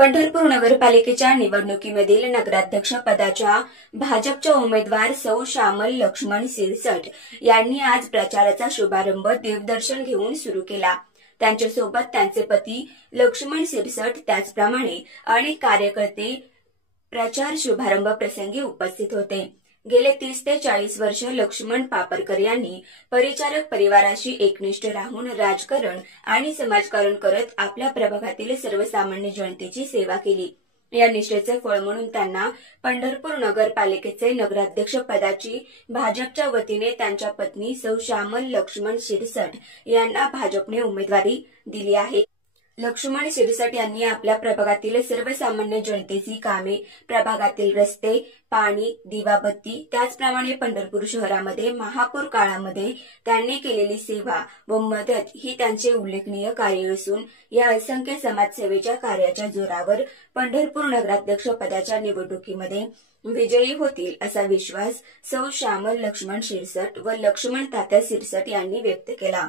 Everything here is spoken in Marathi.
पंढरपूर नगरपालिकेच्या निवडणुकीमधील नगराध्यक्ष पदाच्या भाजपच्या उमेदवार सौ श्यामल लक्ष्मण सिरसट यांनी आज प्रचाराचा शुभारंभ देवदर्शन घेऊन सुरू केला। त्यांच्यासोबत त्यांचे पती लक्ष्मण सिरसट त्याचप्रमाणे अनेक कार्यकर्ते प्रचार शुभारंभ प्रसंगी उपस्थित होते। गेले 30 ते 40 वर्ष लक्ष्मण पापरकर यांनी परिचारक परिवाराशी एकनिष्ठ राहून राजकारण आणि समाजकारण करत आपल्या प्रभागातील सर्वसामान्य जनतेची सेवा केली। या निष्ठेचे फळ म्हणून त्यांना पंढरपूर नगरपालिकेचे नगराध्यक्ष पदाची भाजपच्या वतीने त्यांच्या पत्नी सौ श्यामल लक्ष्मण सिरसट यांना भाजपने उमेदवारी दिली आहे। लक्ष्मण सिरसट यांनी आपल्या प्रभागातील सर्वसामान्य जनतेची कामे, प्रभागातील रस्ते, पाणी, दिवाबत्ती, त्याचप्रमाणे पंढरपूर शहरामध्ये महापूर काळामध्ये त्यांनी केलेली सेवा व मदत ही त्यांचे उल्लेखनीय कार्य असून या असंख्य समाजसेवेच्या कार्याच्या जोरावर पंढरपूर नगराध्यक्ष पदाच्या निवडणुकीमध्ये विजयी होतील असा विश्वास सौ श्यामल लक्ष्मण सिरसट व लक्ष्मण तात्या सिरसट यांनी व्यक्त केला।